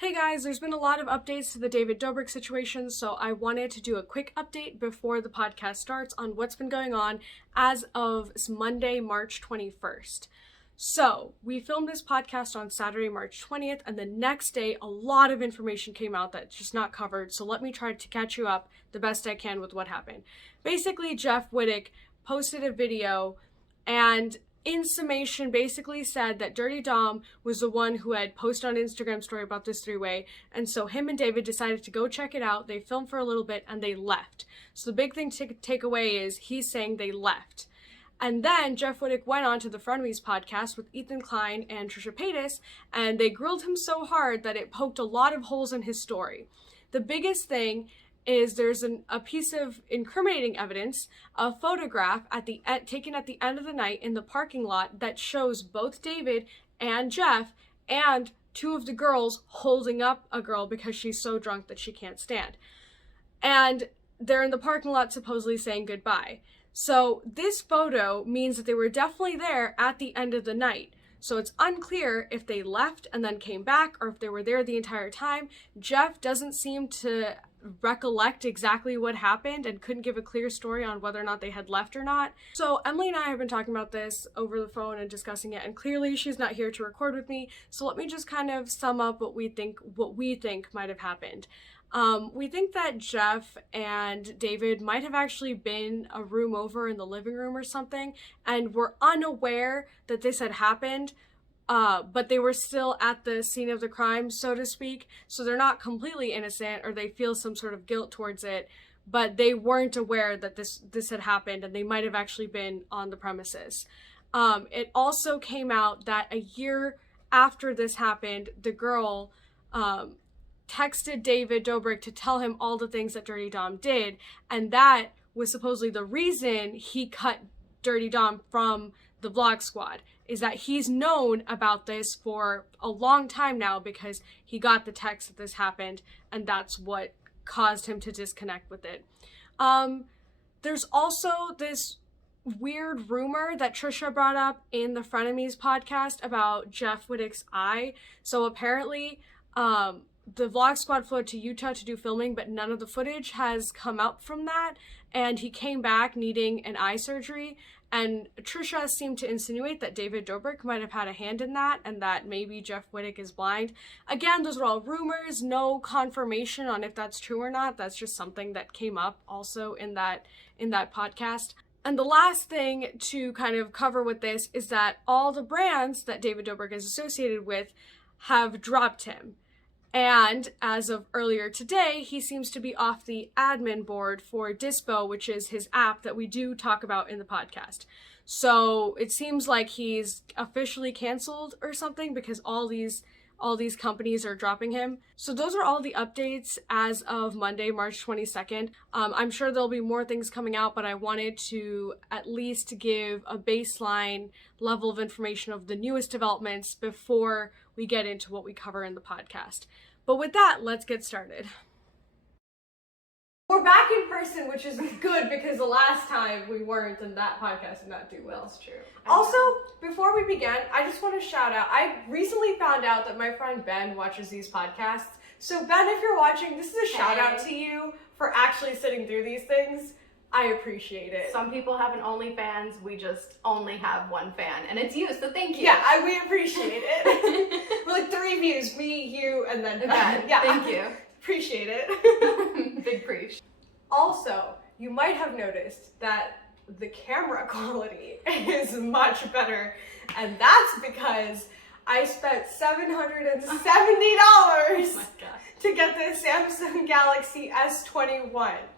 Hey guys, there's been a lot of updates to the David Dobrik situation, so I wanted to do a quick update before the podcast starts on what's been going on as of Monday, March 21st. So, we filmed this podcast on Saturday, March 20th, and the next day a lot of information came out that's just not covered, so let me try to catch you up the best I can with what happened. Basically, Jeff Wittek posted a video and in summation, basically said that Dirty Dom was the one who had posted on Instagram story about this three-way, and so him and David decided to go check it out. They filmed for a little bit, and they left. So the big thing to take away is he's saying they left. And then Jeff Wittek went on to the Frenemies podcast with Ethan Klein and Trisha Paytas, and they grilled him so hard that it poked a lot of holes in his story. The biggest thing is there's a piece of incriminating evidence, a photograph taken at the end of the night in the parking lot that shows both David and Jeff and two of the girls holding up a girl because she's so drunk that she can't stand. And they're in the parking lot supposedly saying goodbye. So this photo means that they were definitely there at the end of the night. So it's unclear if they left and then came back or if they were there the entire time. Jeff doesn't seem to recollect exactly what happened and couldn't give a clear story on whether or not they had left or not. So Emily and I have been talking about this over the phone and discussing it, and clearly she's not here to record with me. So let me just kind of sum up what we think might have happened. We think that Jeff and David might have actually been a room over in the living room or something and were unaware that this had happened, but they were still at the scene of the crime, so to speak, so they're not completely innocent or they feel some sort of guilt towards it, but they weren't aware that this had happened and they might have actually been on the premises. It also came out that a year after this happened, the girl texted David Dobrik to tell him all the things that Dirty Dom did, and that was supposedly the reason he cut Dirty Dom from the vlog squad, is that he's known about this for a long time now because he got the text that this happened, and that's what caused him to disconnect with it. There's also this weird rumor that Trisha brought up in the Frenemies podcast about Jeff Wittek's eye. So apparently, the vlog squad flew to Utah to do filming, but none of the footage has come out from that, and he came back needing an eye surgery, and Trisha seemed to insinuate that David Dobrik might have had a hand in that, and that maybe Jeff Wittek is blind. Again, those are all rumors, no confirmation on if that's true or not. That's just something that came up also in that podcast. And the last thing to kind of cover with this is that all the brands that David Dobrik is associated with have dropped him. And as of earlier today, he seems to be off the admin board for Dispo, which is his app that we do talk about in the podcast. So it seems like he's officially canceled or something because all these companies are dropping him. So those are all the updates as of Monday, March 22nd. I'm sure there'll be more things coming out, but I wanted to at least give a baseline level of information of the newest developments before we get into what we cover in the podcast. But with that, let's get started. We're back in person, which is good because the last time we weren't and that podcast did not do well. That's true. Also, before we begin, I just want to shout out, I recently found out that my friend Ben watches these podcasts. So Ben, if you're watching, this is a shout out to you for actually sitting through these things. I appreciate it. Some people have an OnlyFans, we just only have one fan, and it's you, so thank you. Yeah, we appreciate it. We're like 3 views, me, you, and then Ben. Yeah, thank you. Appreciate it. Big preach. Also, you might have noticed that the camera quality is much better, and that's because I spent $770 to get the Samsung Galaxy S21.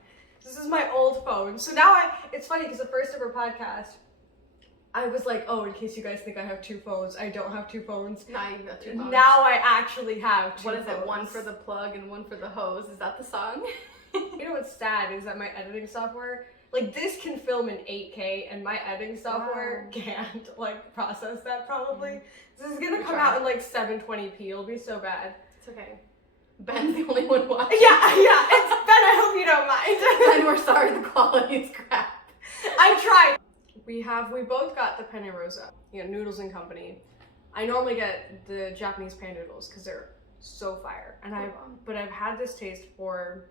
This is my old phone. So now it's funny because the first ever podcast, I was like, oh, in case you guys think I have 2 phones, I don't have 2 phones. Now you've got 2 phones. Now I actually have 2 What is phones. it, one for the plug and one for the hose? Is that the song? You know what's sad is that my editing software, like this can film in 8K and my editing software can't like process that probably. This is gonna come out in like 720p, it'll be so bad. It's okay. Ben's the only one watching. Yeah, it's Ben, I hope you don't mind. Ben, we're sorry the quality is crap. I tried. We both got the penne rosa, noodles and company. I normally get the Japanese pan noodles because they're so fire. And I've had this taste for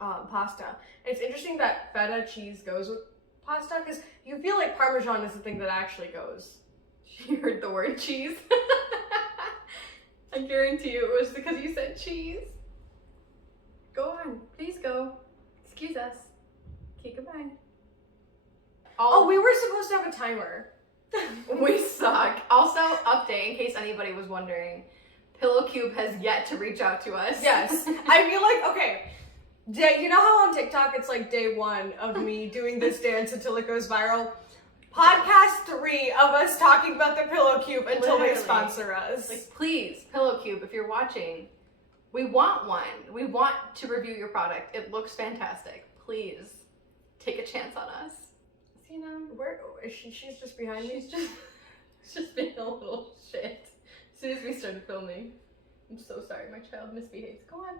pasta. And it's interesting that feta cheese goes with pasta because you feel like Parmesan is the thing that actually goes. She heard the word cheese. I guarantee you it was because you said cheese. Go on, please go. Excuse us. Okay, goodbye. Oh, we were supposed to have a timer. We suck. Also, update in case anybody was wondering, Pillow Cube has yet to reach out to us. Yes. I feel like, okay, you know how on TikTok it's like day 1 of me doing this dance until it goes viral? Podcast 3 of us talking about the Pillow Cube until they sponsor us. Like, please, Pillow Cube, if you're watching, we want one. We want to review your product. It looks fantastic. Please take a chance on us. You know, where is she? She's just behind me. She's just being a little shit. As soon as we started filming, I'm so sorry. My child misbehaves. Go on.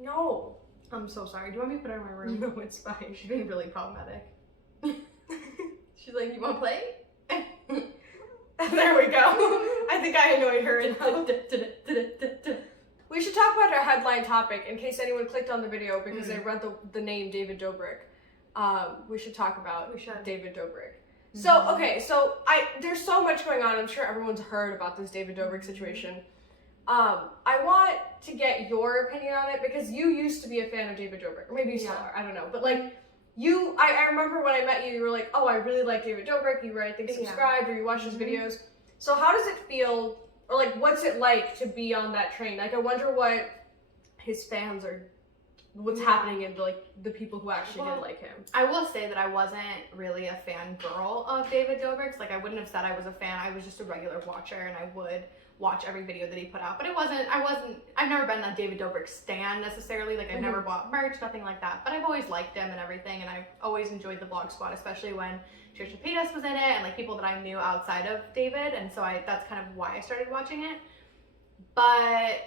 No, I'm so sorry. Do you want me to put her in my room? No, it's fine. She's being really problematic. She's like, you want to play? There we go. I think I annoyed her enough. We should talk about our headline topic in case anyone clicked on the video because they read the name David Dobrik. We should talk about David Dobrik. So, okay, so there's so much going on. I'm sure everyone's heard about this David Dobrik situation. I want to get your opinion on it because you used to be a fan of David Dobrik, or maybe you still are, I don't know. But like, I remember when I met you, you were like, oh, I really like David Dobrik. You were, I think, subscribed or you watched his videos. So how does it feel, or like, what's it like to be on that train? Like, I wonder what his fans are, what's happening in like the people who actually did like him. I will say that I wasn't really a fan girl of David Dobrik's. Like, I wouldn't have said I was a fan. I was just a regular watcher, and I would watch every video that he put out. But I've never been a David Dobrik stan necessarily. Like, I've never bought merch, nothing like that. But I've always liked him and everything, and I've always enjoyed the vlog squad, especially when H3H3 was in it and like people that I knew outside of David. And so that's kind of why I started watching it. But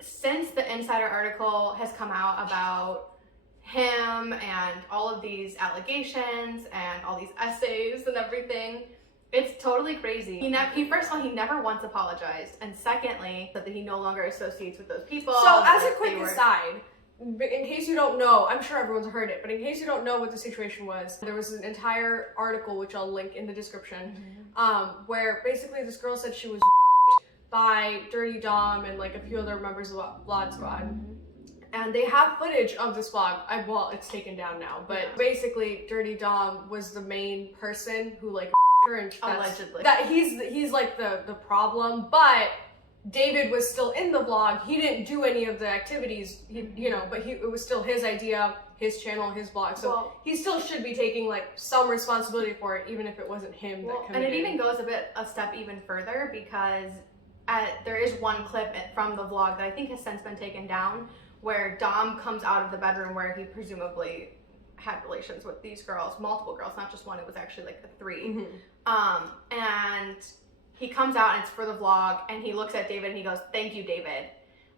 since the Insider article has come out about him and all of these allegations and all these essays and everything, it's totally crazy. First of all, he never once apologized, and secondly, that he no longer associates with those people. So as a quick aside, in case you don't know, I'm sure everyone's heard it, but in case you don't know what the situation was, there was an entire article, which I'll link in the description, where basically this girl said she was by Dirty Dom and like a few other members of the Vlog Squad. And they have footage of this vlog. Well, it's taken down now, but basically Dirty Dom was the main person who like her, and allegedly. That he's like the problem, but David was still in the vlog. He didn't do any of the activities, but it was still his idea, his channel, his vlog. So he still should be taking like some responsibility for it, even if it wasn't him that committed. And it even goes a step even further because there is one clip from the vlog that I think has since been taken down where Dom comes out of the bedroom where he presumably had relations with these girls, multiple girls, not just one, it was actually like 3. And he comes out and it's for the vlog and he looks at David and he goes, "Thank you, David."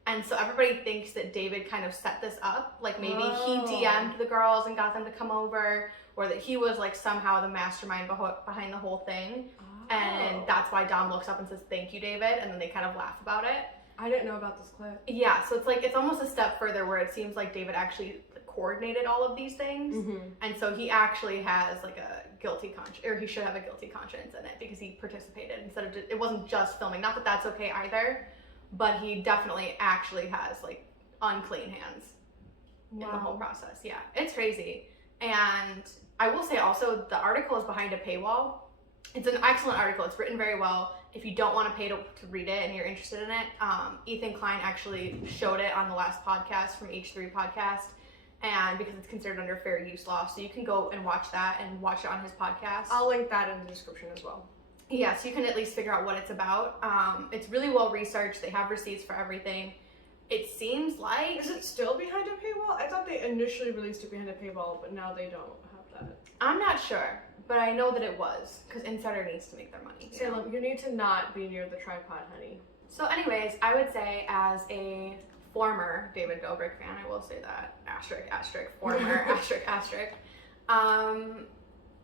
And so everybody thinks that David kind of set this up, like maybe he DM'd the girls and got them to come over, or that he was like somehow the mastermind behind the whole thing. And that's why Dom looks up and says, "Thank you, David," and then they kind of laugh about it. I didn't know about this clip. Yeah, so it's almost a step further where it seems like David actually coordinated all of these things. And so he actually has like a guilty conscience, or he should have a guilty conscience in it because he participated instead of it wasn't just filming. Not that that's okay either, but he definitely actually has like unclean hands in the whole process. Yeah, it's crazy. And I will say also the article is behind a paywall. It's an excellent article. It's written very well. If you don't want to pay to read it and you're interested in it, Ethan Klein actually showed it on the last podcast from H3 podcast, and because it's considered under fair use law, so you can go and watch that and watch it on his podcast. I'll link that in the description as well. Yeah, so you can at least figure out what it's about. It's really well researched. They have receipts for everything. It seems like... Is it still behind a paywall? I thought they initially released it behind a paywall, but now they don't have that. I'm not sure, but I know that it was, because Insider needs to make their money. Salem, you need to not be near the tripod, honey. So anyways, I would say as a former David Dobrik fan, I will say that, former,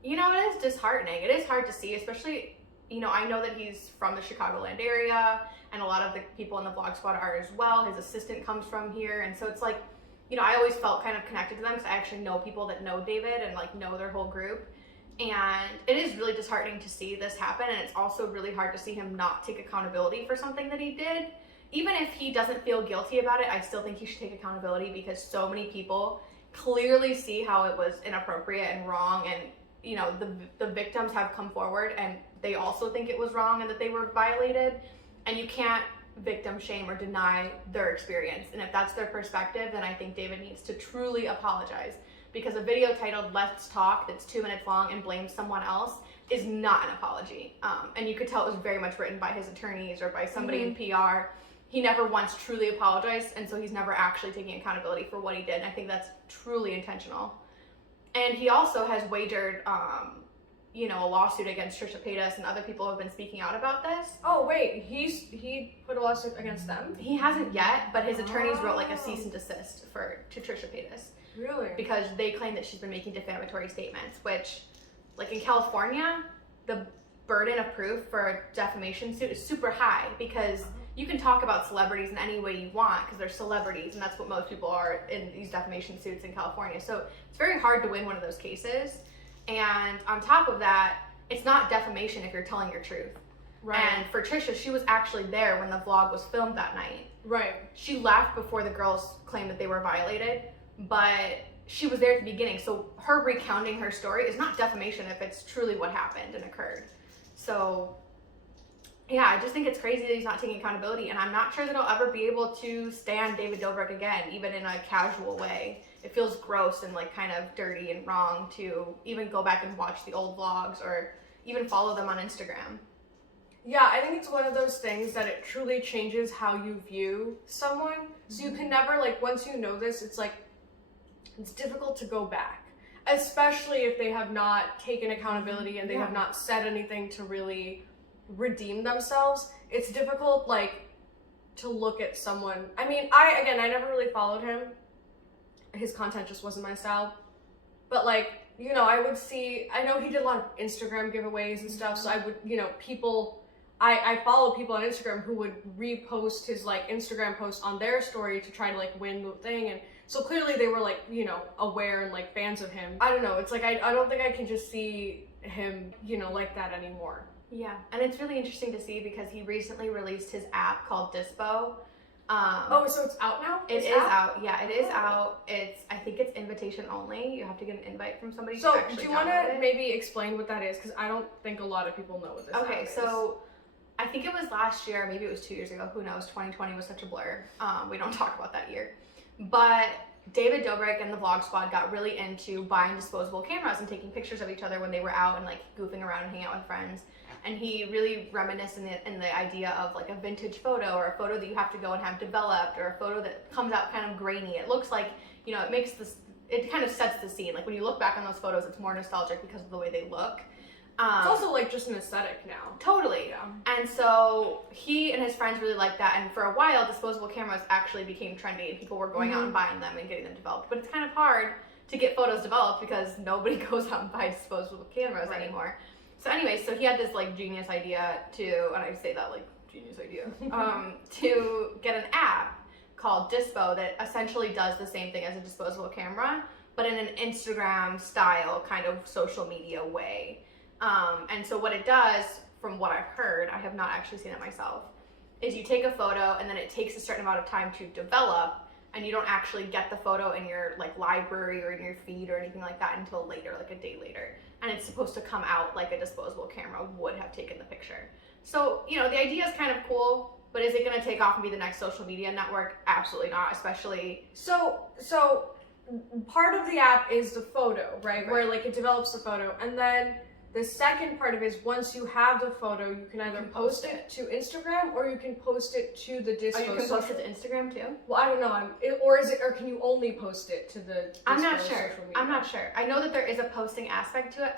it is disheartening. It is hard to see, especially you know, I know that he's from the Chicagoland area, and a lot of the people in the vlog squad are as well. His assistant comes from here, and so it's like, you know, I always felt kind of connected to them because I actually know people that know David and like know their whole group. And it is really disheartening to see this happen, and it's also really hard to see him not take accountability for something that he did. Even if he doesn't feel guilty about it, I still think he should take accountability because so many people clearly see how it was inappropriate and wrong, and you know, the victims have come forward and they also think it was wrong and that they were violated, and you can't victim shame or deny their experience. And if that's their perspective, then I think David needs to truly apologize, because a video titled "Let's Talk" that's 2 minutes long and blames someone else is not an apology. And you could tell it was very much written by his attorneys or by somebody in PR. He never once truly apologized, and so he's never actually taking accountability for what he did. And I think that's truly intentional. And he also has wagered, you know, a lawsuit against Trisha Paytas, and other people have been speaking out about this. Oh wait, he put a lawsuit against them? He hasn't yet, but his attorneys wrote like a cease and desist to Trisha Paytas. Really? Because they claim that she's been making defamatory statements, which, like in California, the burden of proof for a defamation suit is super high, because you can talk about celebrities in any way you want because they're celebrities, and that's what most people are in these defamation suits in California. So it's very hard to win one of those cases. And on top of that, it's not defamation if you're telling your truth. Right. And for Trisha, she was actually there when the vlog was filmed that night. Right. She left before the girls claimed that they were violated, but she was there at the beginning. So her recounting her story is not defamation if it's truly what happened and occurred. So yeah, I just think it's crazy that he's not taking accountability, and I'm not sure that I'll ever be able to stand David Dobrik again, even in a casual way. It feels gross and like kind of dirty and wrong to even go back and watch the old vlogs or even follow them on Instagram. Yeah, I think it's one of those things that it truly changes how you view someone. So you can never, like, once you know this, it's like, it's difficult to go back, especially if they have not taken accountability and they have not said anything to really redeem themselves. It's difficult, like, to look at someone. I mean, I never really followed him. His content just wasn't my style. But, like, you know, I would see, I know he did a lot of Instagram giveaways and stuff, so I would, you know, people, I follow people on Instagram who would repost his, like, Instagram post on their story to try to, like, win the thing, and so clearly they were, like, you know, aware and, like, fans of him. I don't know, it's like, I don't think I can just see him, you know, like that anymore. Yeah, and it's really interesting to see because he recently released his app called Dispo. Oh, so it's out now? It is out. Yeah, it is out. I think it's invitation only. You have to get an invite from somebody to actually do you want to maybe explain what that is? Because I don't think a lot of people know what this app is. So I think it was last year, maybe it was 2 years ago. Who knows? 2020 was such a blur. We don't talk about that year. But David Dobrik and the Vlog Squad got really into buying disposable cameras and taking pictures of each other when they were out and like goofing around and hanging out with friends. And he really reminisced in the idea of like a vintage photo, or a photo that you have to go and have developed, or a photo that comes out kind of grainy. It looks like, you know, it kind of sets the scene. Like when you look back on those photos, it's more nostalgic because of the way they look. It's also like just an aesthetic now. Totally. Yeah. And so he and his friends really liked that. And for a while, disposable cameras actually became trendy and people were going out and buying them and getting them developed. But it's kind of hard to get photos developed because nobody goes out and buys disposable cameras anymore. So anyway, so he had this like genius idea to, and I say that like genius idea, to get an app called Dispo that essentially does the same thing as a disposable camera, but in an Instagram style kind of social media way. And so what it does, from what I've heard, I have not actually seen it myself, is you take a photo and then it takes a certain amount of time to develop, and you don't actually get the photo in your like library or in your feed or anything like that until later, like a day later. And it's supposed to come out like a disposable camera would have taken the picture. So, you know, the idea is kind of cool, but is it going to take off and be the next social media network? Absolutely not, especially... So part of the app is the photo, right? Where like it develops the photo, and then the second part of it is once you have the photo, you can either post it to Instagram or you can post it to the Dispo. Oh, you can post it to Instagram too? Well, I don't know. Or can you only post it to the Dispo? I'm not sure. I'm not sure. I know that there is a posting aspect to it.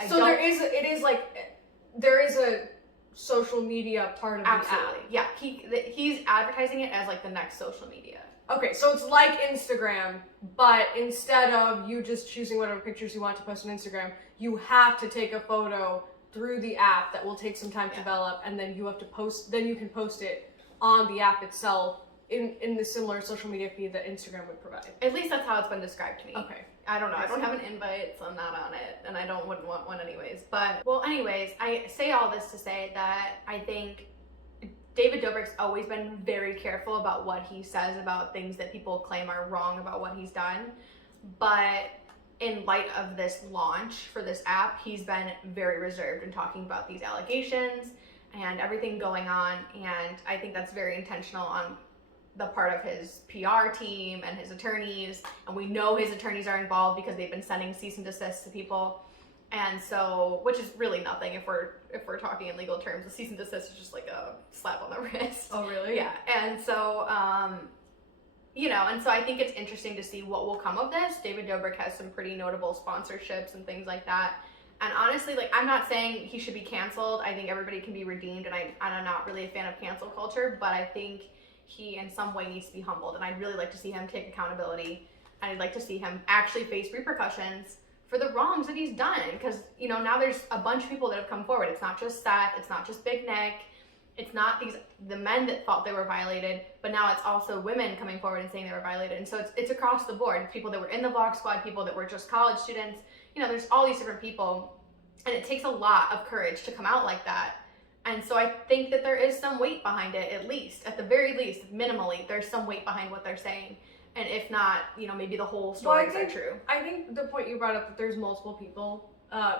There is a social media part of the app. Yeah, he's advertising it as like the next social media. Okay, so it's like Instagram, but instead of you just choosing whatever pictures you want to post on Instagram, you have to take a photo through the app that will take some time to develop, and then you have to post, then you can post it on the app itself in the similar social media feed that Instagram would provide. At least that's how it's been described to me. Okay. I don't know. I don't have an invite, so I'm not on it, and I wouldn't want one anyways. But, well, anyways, I say all this to say that I think David Dobrik's always been very careful about what he says about things that people claim are wrong about what he's done. But in light of this launch for this app, he's been very reserved in talking about these allegations and everything going on. And I think that's very intentional on the part of his PR team and his attorneys. And we know his attorneys are involved because they've been sending cease and desist to people. And so, which is really nothing if we're talking in legal terms. A cease and desist is just like a slap on the wrist. Oh, really? Yeah. And so, you know, and so I think it's interesting to see what will come of this. David Dobrik has some pretty notable sponsorships and things like that. And honestly, like, I'm not saying he should be canceled. I think everybody can be redeemed, and I'm not really a fan of cancel culture, but I think he in some way needs to be humbled. And I'd really like to see him take accountability. And I'd like to see him actually face repercussions for the wrongs that he's done. Because, you know, now there's a bunch of people that have come forward. It's not just Seth, it's not just Big Nick, it's not the men that thought they were violated, but now it's also women coming forward and saying they were violated. And so it's across the board. People that were in the Vlog Squad, people that were just college students, you know, there's all these different people. And it takes a lot of courage to come out like that. And so I think that there is some weight behind it, at least, at the very least, minimally, there's some weight behind what they're saying. And if not, you know, maybe the whole stories are true. I think the point you brought up that there's multiple people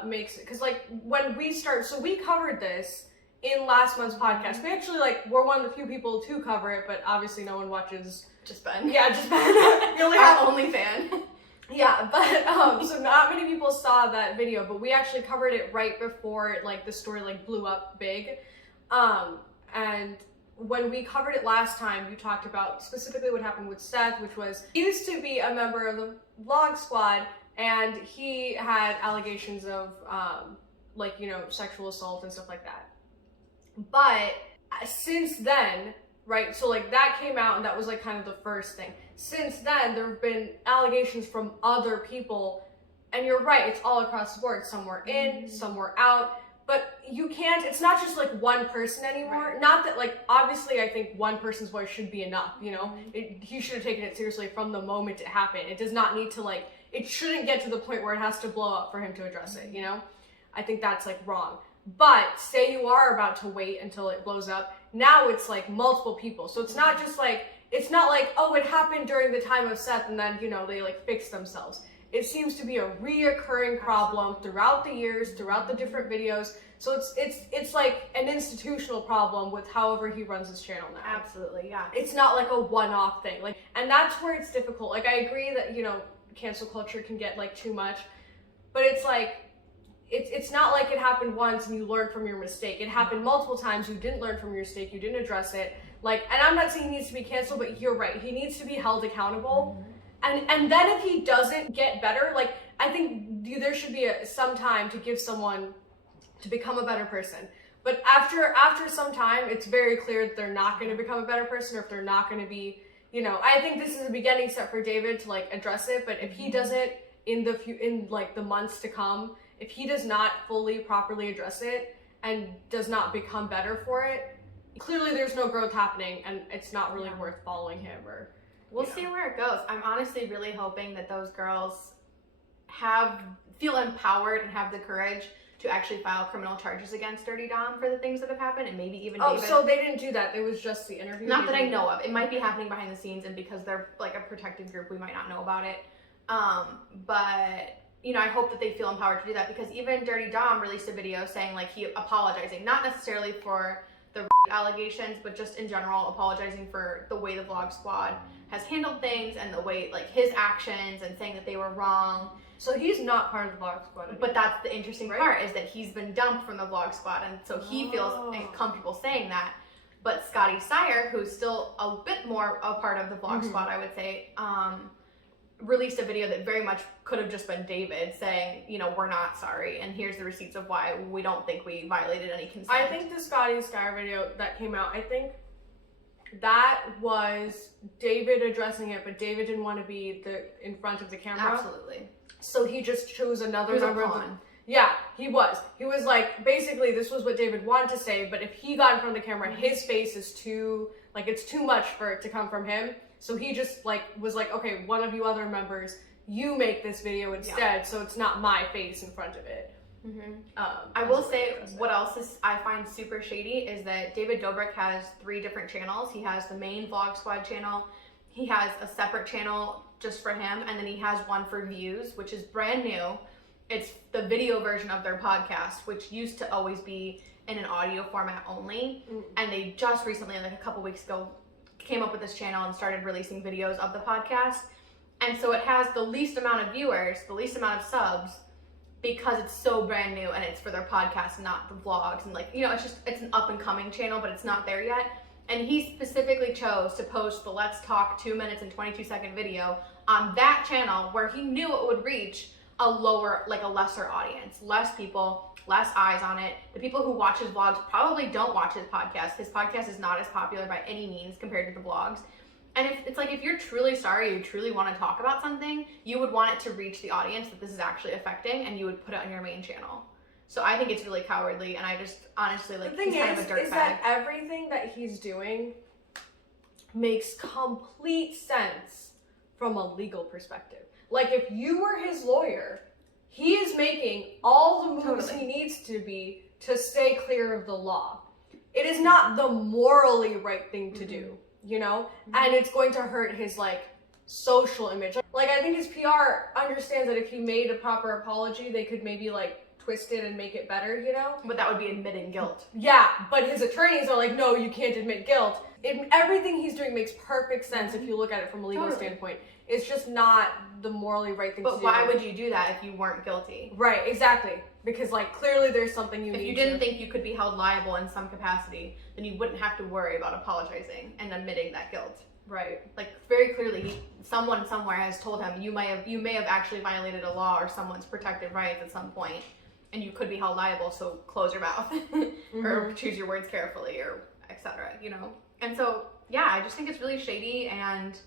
makes it, because like when we start, so we covered this in last month's podcast. We actually we're one of the few people to cover it, but obviously no one watches. Just Ben. Yeah, just Ben. You only our only fan. Yeah, but so not many people saw that video, but we actually covered it right before the story blew up big. And when we covered it last time, you talked about specifically what happened with Seth, which was he used to be a member of the Vlog Squad, and he had allegations of sexual assault and stuff like that. But since then, right, so that came out, and that was kind of the first thing. Since then, there have been allegations from other people, and you're right, it's all across the board. Some were in, some were out, but you can't, it's not just one person anymore. Right. Not that obviously I think one person's voice should be enough, you know? He should have taken it seriously from the moment it happened. It does not need to it shouldn't get to the point where it has to blow up for him to address it, you know? I think that's wrong. But say you are about to wait until it blows up, now it's multiple people. So it's not just it's not oh, it happened during the time of Seth and then, you know, they fixed themselves. It seems to be a reoccurring problem throughout the years, throughout the different videos. So it's an institutional problem with however he runs his channel now. Absolutely, yeah. It's not a one-off thing. And that's where it's difficult. I agree that, you know, cancel culture can get too much, but it's it's not it happened once and you learned from your mistake. It happened multiple times. You didn't learn from your mistake. You didn't address it. And I'm not saying he needs to be canceled, but you're right. He needs to be held accountable. And then if he doesn't get better, I think there should be some time to give someone to become a better person. But after some time, it's very clear that they're not going to become a better person, or if they're not going to be, you know, I think this is a beginning step for David to address it. But if he doesn't in the months to come, if he does not fully, properly address it and does not become better for it, clearly there's no growth happening, and it's not really worth following him. Or we'll see where it goes. I'm honestly really hoping that those girls feel empowered and have the courage to actually file criminal charges against Dirty Dom for the things that have happened, and maybe even David. So they didn't do that. It was just the interview. Not that I know of. It might be happening behind the scenes, and because they're a protected group, we might not know about it. But you know, I hope that they feel empowered to do that, because even Dirty Dom released a video saying he apologizing, not necessarily for the allegations, but just in general apologizing for the way the Vlog Squad has handled things and the way his actions, and saying that they were wrong. So he's not part of the Vlog Squad anymore. But that's the interesting part, is that he's been dumped from the Vlog Squad, and so he feels comfortable saying that. But Scotty Sire, who's still a bit more a part of the Vlog Squad, I would say, released a video that very much could have just been David saying, you know, we're not sorry, and here's the receipts of why we don't think we violated any consent. I think the Scotty Sire video that came out, I think that was David addressing it, but David didn't want to be in front of the camera. Absolutely. So he just chose another member of the Yeah, he was. He was like, basically, this was what David wanted to say, but if he got in front of the camera, his face is too, like, it's too much for it to come from him. So he just, like, was like, okay, one of you other members, you make this video instead, so it's not my face in front of it. I will say, what else is I find super shady is that David Dobrik has 3 different channels. He has the main Vlog Squad channel, he has a separate channel just for him, and then he has one for views, which is brand new. It's the video version of their podcast, which used to always be in an audio format only. And they just recently, like a couple weeks ago, came up with this channel and started releasing videos of the podcast. And so it has the least amount of viewers, the least amount of subs, because it's so brand new and it's for their podcast, not the vlogs. And like, you know, it's an up and coming channel, but it's not there yet. And he specifically chose to post the Let's Talk 2 minutes and 22-second video on that channel where he knew it would reach a lower, like a lesser audience, less people, less eyes on it. The people who watch his vlogs probably don't watch his podcast. His podcast is not as popular by any means compared to the vlogs. And if you're truly sorry, you truly want to talk about something, you would want it to reach the audience that this is actually affecting, and you would put it on your main channel. So I think it's really cowardly, and I just honestly, like, he's kind of a dirtbag. That everything that he's doing makes complete sense from a legal perspective. Like, if you were his lawyer, he is making all the moves he needs to be to stay clear of the law. It is not the morally right thing to do, you know? And it's going to hurt his, like, social image. Like, I think his PR understands that if he made a proper apology, they could maybe, like, twist it and make it better, you know? But that would be admitting guilt. Yeah, but his attorneys are like, no, you can't admit guilt. Everything he's doing makes perfect sense if you look at it from a legal standpoint. It's just not the morally right thing to do. But why would you do that if you weren't guilty? Right, exactly. Because, like, clearly there's something you need to... If you didn't think you could be held liable in some capacity, then you wouldn't have to worry about apologizing and admitting that guilt. Right. Like, very clearly, someone somewhere has told him, you may have actually violated a law or someone's protected rights at some point, and you could be held liable, so close your mouth. Or choose your words carefully, or etc., you know? And so, yeah, I just think it's really shady, and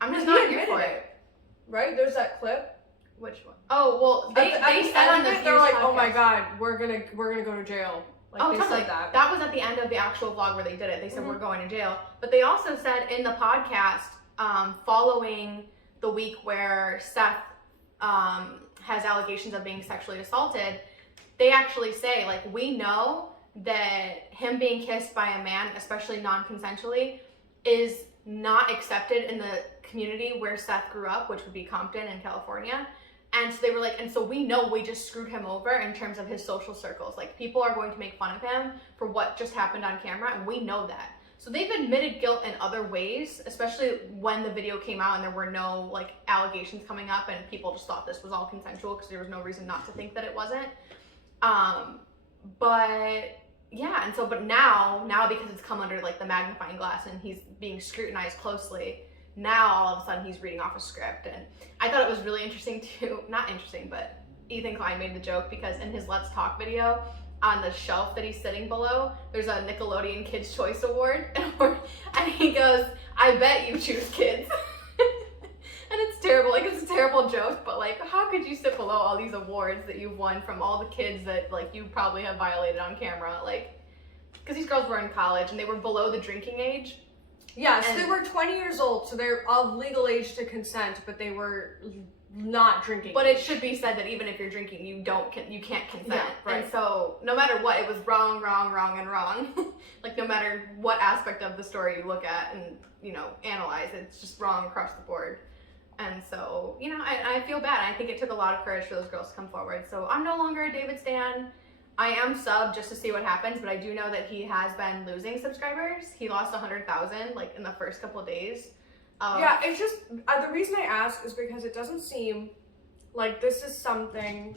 I'm just not here for it. Right? There's that clip. Which one? Oh, well, they said on the they're like, oh my god, we're gonna go to jail. Like, they said that. That was at the end of the actual vlog where they did it. They said we're going to jail. But they also said in the podcast, following the week where Seth has allegations of being sexually assaulted, they actually say, like, we know that him being kissed by a man, especially non-consensually, is not accepted in the community where Seth grew up, which would be Compton in California. And so they were like, and so we know we just screwed him over in terms of his social circles. Like, people are going to make fun of him for what just happened on camera, and we know that. So they've admitted guilt in other ways, especially when the video came out and there were no, like, allegations coming up and people just thought this was all consensual because there was no reason not to think that it wasn't. But yeah, and so, but now because it's come under, like, the magnifying glass and he's being scrutinized closely, now all of a sudden he's reading off a script. And I thought it was really interesting too, not interesting, but Ethan Klein made the joke because in his Let's Talk video, on the shelf that he's sitting below, there's a Nickelodeon Kids' Choice Award, and he goes, I bet you choose kids. And it's terrible, like, it's a terrible joke, but, like, how could you sit below all these awards that you've won from all the kids that, like, you probably have violated on camera? Like, because these girls were in college and they were below the drinking age. Yeah, so they were 20 years old, so they're of legal age to consent, but they were not drinking. But it should be said that even if you're drinking, you can't consent. Yeah, right. And so no matter what, it was wrong, and wrong. Like, no matter what aspect of the story you look at and, you know, analyze, it's just wrong across the board. And so, you know, I feel bad. I think it took a lot of courage for those girls to come forward. So I'm no longer a David stan. I am sub just to see what happens, but I do know that he has been losing subscribers. He lost 100,000, like, in the first couple of days. Yeah, it's just, the reason I ask is because it doesn't seem like this is something,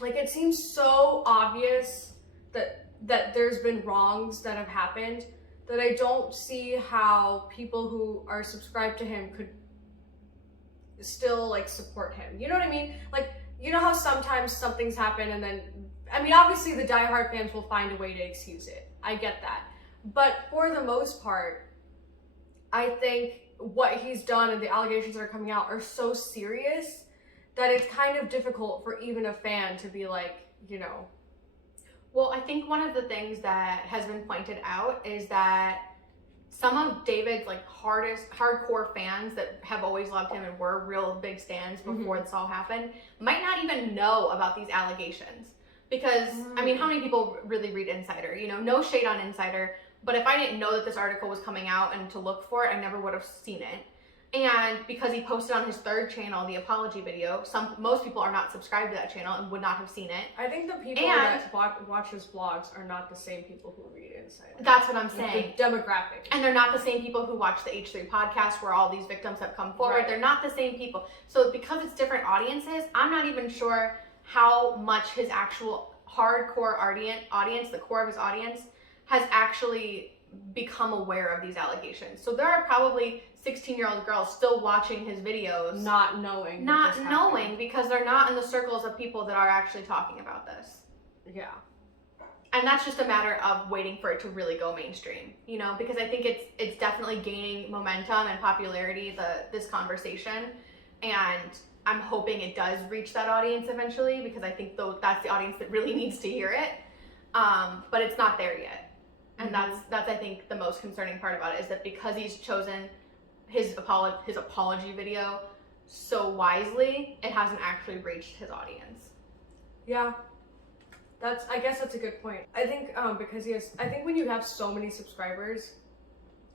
like, it seems so obvious that there's been wrongs that have happened that I don't see how people who are subscribed to him could still, like, support him. You know what I mean? Like, you know how sometimes something's happened and then, I mean, obviously the diehard fans will find a way to excuse it. I get that. But for the most part, I think what he's done and the allegations that are coming out are so serious that it's kind of difficult for even a fan to be like, you know. Well, I think one of the things that has been pointed out is that some of David's like hardcore fans that have always loved him and were real big stans before this all happened might not even know about these allegations. Because, I mean, how many people really read Insider? You know, no shade on Insider, but if I didn't know that this article was coming out and to look for it, I never would have seen it. And because he posted on his third channel the apology video, most people are not subscribed to that channel and would not have seen it. I think the people that watch his vlogs are not the same people who read Insider. That's what I'm saying. The demographic. And they're not the same people who watch the H3 podcast where all these victims have come forward. Right. They're not the same people. So because it's different audiences, I'm not even sure how much his actual hardcore audience, the core of his audience, has actually become aware of these allegations. So there are probably 16-year-old girls still watching his videos not knowing because they're not in the circles of people that are actually talking about this. Yeah. And that's just a matter of waiting for it to really go mainstream, you know, because I think it's definitely gaining momentum and popularity, this conversation, and I'm hoping it does reach that audience eventually, because I think that's the audience that really needs to hear it, but it's not there yet. And that's I think the most concerning part about it, is that because he's chosen his apology video so wisely, it hasn't actually reached his audience. Yeah, I guess that's a good point. I think because I think when you have so many subscribers,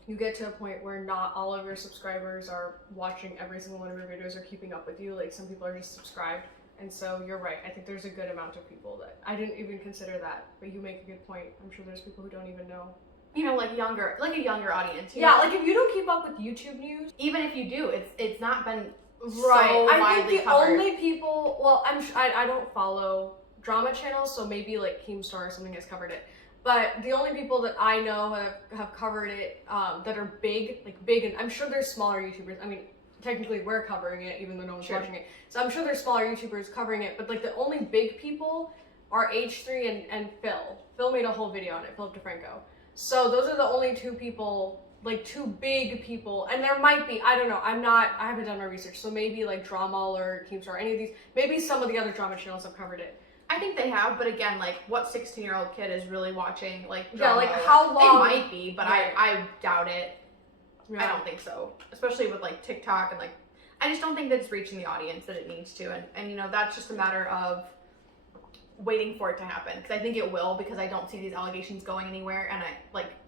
you get to a point where not all of your subscribers are watching every single one of your videos or keeping up with you. Like, some people are just subscribed. And so you're right. I think there's a good amount of people that I didn't even consider that, but you make a good point. I'm sure there's people who don't even know. You know, like a younger audience. Yeah, know? Like if you don't keep up with YouTube news, even if you do, it's not been right. So I widely think the covered. only people. Well, I don't follow drama channels, so maybe like Keemstar or something has covered it. But the only people that I know have covered it that are big, and I'm sure there's smaller YouTubers. I mean, technically we're covering it, even though no one's watching it. So I'm sure there's smaller YouTubers covering it, but like the only big people are H3 and Phil. Phil made a whole video on it, Philip DeFranco. So those are the only two people, like two big people, and there might be, I don't know, I haven't done my research, so maybe like Drama or Keemstar, any of these, maybe some of the other drama channels have covered it. I think they have, but again, like, what 16-year-old kid is really watching, like, Yeah, drama? like, how long? They might be, but right. I doubt it. Yeah. I don't think so. Especially with, like, TikTok and, like, I just don't think that it's reaching the audience that it needs to. And you know, that's just a matter of waiting for it to happen. Because I think it will, because I don't see these allegations going anywhere. And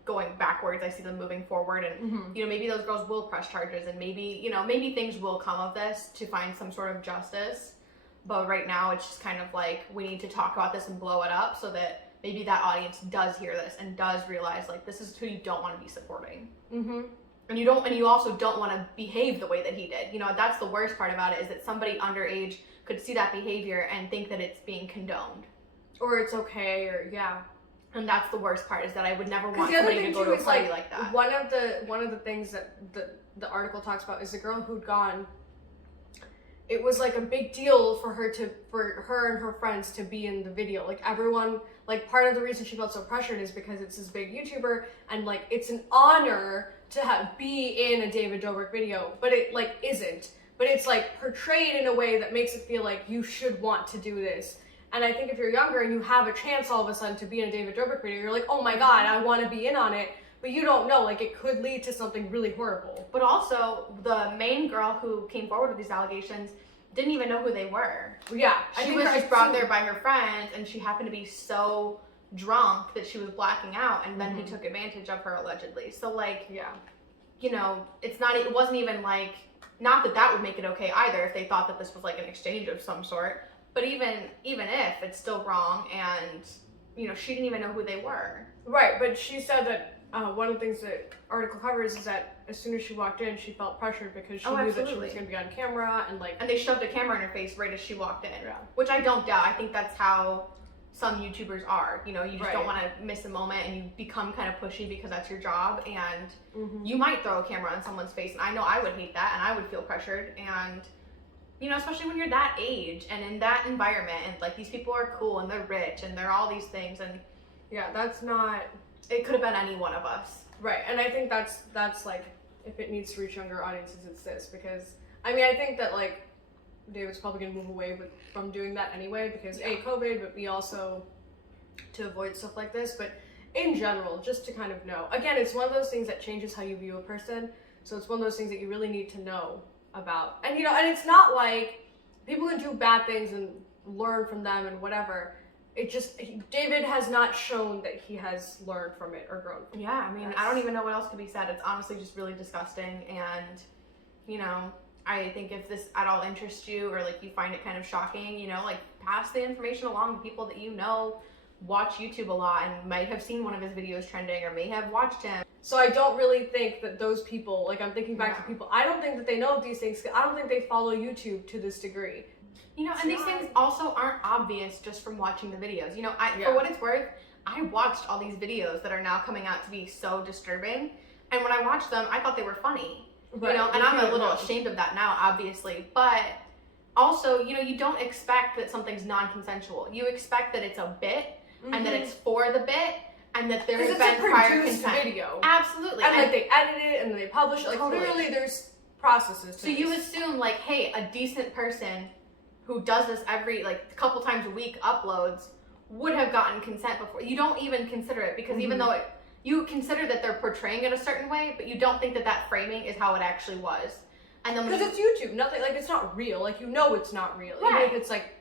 going backwards, I see them moving forward. And, you know, maybe those girls will press charges. And maybe things will come of this to find some sort of justice. But right now, it's just kind of like, we need to talk about this and blow it up so that maybe that audience does hear this and does realize, like, this is who you don't want to be supporting. And you also don't want to behave the way that he did. You know, that's the worst part about it, is that somebody underage could see that behavior and think that it's being condoned. Or it's okay, or yeah. And that's the worst part, is that I would never want somebody to go to a party like that. One of the things that the article talks about is the girl who'd gone. It was like a big deal for her and her friends to be in the video. Like, everyone, like, part of the reason she felt so pressured is because it's this big YouTuber, and like, it's an honor to be in a David Dobrik video, but it like isn't. But it's like portrayed in a way that makes it feel like you should want to do this. And I think if you're younger and you have a chance all of a sudden to be in a David Dobrik video, you're like, oh my god, I want to be in on it. But you don't know, like, it could lead to something really horrible. But also, the main girl who came forward with these allegations didn't even know who they were. Yeah. She was just brought there by her friends, and she happened to be so drunk that she was blacking out, and then he took advantage of her, allegedly. So, like, yeah, you know, it wasn't even like, not that would make it okay either if they thought that this was like an exchange of some sort, but even if, it's still wrong, and, you know, she didn't even know who they were. Right, but she said that one of the things that article covers is that as soon as she walked in, she felt pressured because she knew that she was going to be on camera, and they shoved a camera in her face right as she walked in. Yeah. Which I don't doubt. I think that's how some YouTubers are. You know, you just don't want to miss a moment, and you become kind of pushy because that's your job, and you might throw a camera in someone's face, and I know I would hate that, and I would feel pressured, and, you know, especially when you're that age and in that environment, and like, these people are cool and they're rich and they're all these things, and yeah, that's not. It could have been any one of us. Right, and I think that's like, if it needs to reach younger audiences, it's this, because I mean, I think that, like, David's probably going to move away from doing that anyway because A, COVID, but B, also to avoid stuff like this. But in general, just to kind of know. Again, it's one of those things that changes how you view a person. So it's one of those things that you really need to know about. And, you know, and it's not like people can do bad things and learn from them and whatever. It just, David has not shown that he has learned from it or grown from it. Yeah, I mean, I don't even know what else could be said. It's honestly just really disgusting. And, you know, I think if this at all interests you or like you find it kind of shocking, you know, like pass the information along to people that you know watch YouTube a lot and might have seen one of his videos trending or may have watched him. So I don't really think that those people, like I'm thinking back to people, I don't think that they know these things. I don't think they follow YouTube to this degree. You know, and these things also aren't obvious just from watching the videos. You know, for what it's worth, I watched all these videos that are now coming out to be so disturbing. And when I watched them, I thought they were funny. Right. You know, and I'm a little ashamed of that now, obviously. But also, you know, you don't expect that something's non-consensual. You expect that it's a bit and that it's for the bit and that there has been prior consent. Video. Absolutely. And like they edit it and then they publish it. Like clearly there's processes to So you assume like, hey, a decent person who does this every like a couple times a week uploads would have gotten consent before. You don't even consider it because even though you consider that they're portraying it a certain way, but you don't think that that framing is how it actually was. And then because it's YouTube, nothing like it's not real. Like you know it's not real. Right. Even if it's like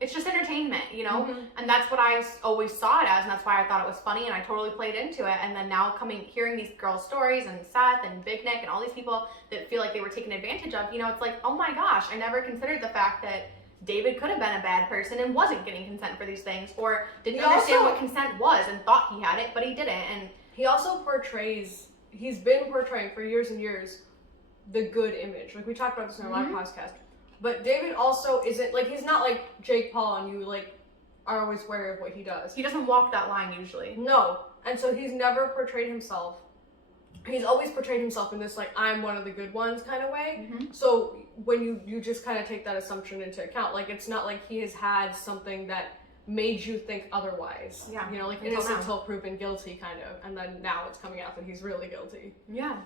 it's just entertainment, you know? And that's what I always saw it as, and that's why I thought it was funny, and I totally played into it. And then now hearing these girls' stories, and Seth, and Big Nick, and all these people that feel like they were taken advantage of, you know, it's like, oh my gosh, I never considered the fact that David could have been a bad person and wasn't getting consent for these things, or didn't understand what consent was and thought he had it, but he didn't. And he also he's been portraying for years and years the good image. Like we talked about this in our last podcast. But David also isn't, like, he's not like Jake Paul and you, like, are always aware of what he does. He doesn't walk that line usually. No. And so he's never portrayed himself. He's always portrayed himself in this, like, I'm one of the good ones kind of way. So when you just kind of take that assumption into account, like, it's not like he has had something that made you think otherwise. Yeah. You know, like, innocent until proven guilty kind of. And then now it's coming out that he's really guilty. Yeah.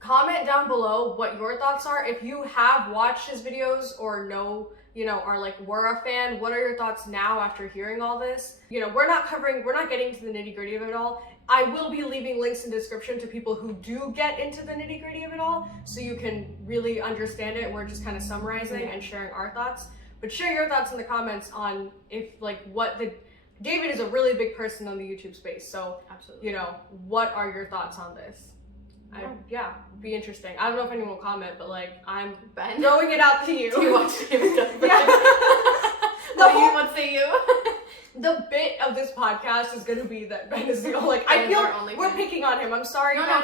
Comment down below what your thoughts are. If you have watched his videos or know, you know, are like, were a fan, what are your thoughts now after hearing all this? You know, we're not getting to the nitty gritty of it all. I will be leaving links in the description to people who do get into the nitty gritty of it all, so you can really understand it. We're just kind of summarizing and sharing our thoughts. But share your thoughts in the comments on if, like, David is a really big person on the YouTube space. So, absolutely, you know, what are your thoughts on this? Be interesting. I don't know if anyone will comment, but like I'm throwing it out to you. Do you watch David Dobrik? What say you? The bit of this podcast is gonna be that Ben is the only, like, I feel we're picking on him. I'm sorry. No,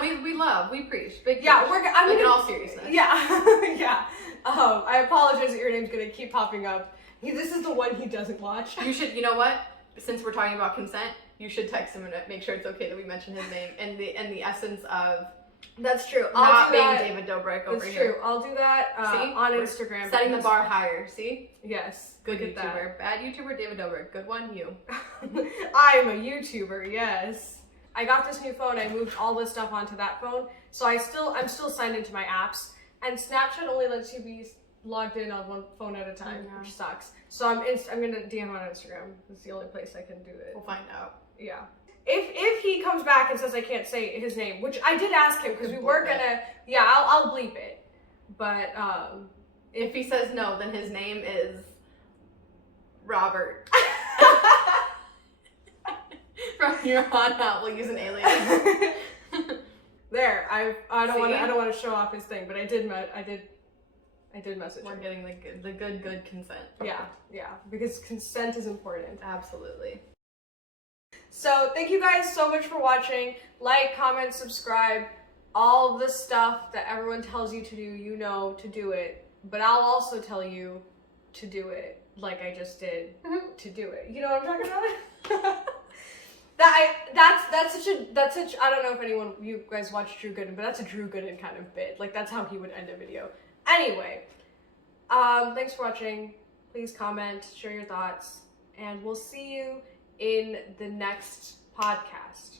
we preach. Big in all seriousness. Yeah. I apologize that your name's gonna keep popping up. This is the one he doesn't watch. You know what? Since we're talking about consent, you should text him and make sure it's okay that we mention his name and the essence of. That's true. Not being David Dobrik over here. That's true. I'll do that on Instagram. Setting the bar higher. See? Yes. Good YouTuber. Bad YouTuber, David Dobrik. Good one, you. I'm a YouTuber, yes. I got this new phone. I moved all this stuff onto that phone. So I'm still signed into my apps. And Snapchat only lets you be logged in on one phone at a time, which sucks. So I'm gonna DM on Instagram. It's the only place I can do it. We'll find out. Yeah. If he comes back and says I can't say his name, which I did ask him because we were gonna, I'll bleep it. But if he says no, then his name is Robert. From here on out, we'll use an alien. There, I don't want to show off his thing, but I did message him. We're getting the good consent. Yeah, because consent is important. Absolutely. So thank you guys so much for watching. Like, comment, subscribe, all the stuff that everyone tells you to do, you know to do it. But I'll also tell you to do it, like I just did to do it. You know what I'm talking about? That's such I don't know if you guys watch Drew Gooden, but that's a Drew Gooden kind of bit. Like that's how he would end a video. Anyway, thanks for watching. Please comment, share your thoughts, and we'll see you in the next podcast.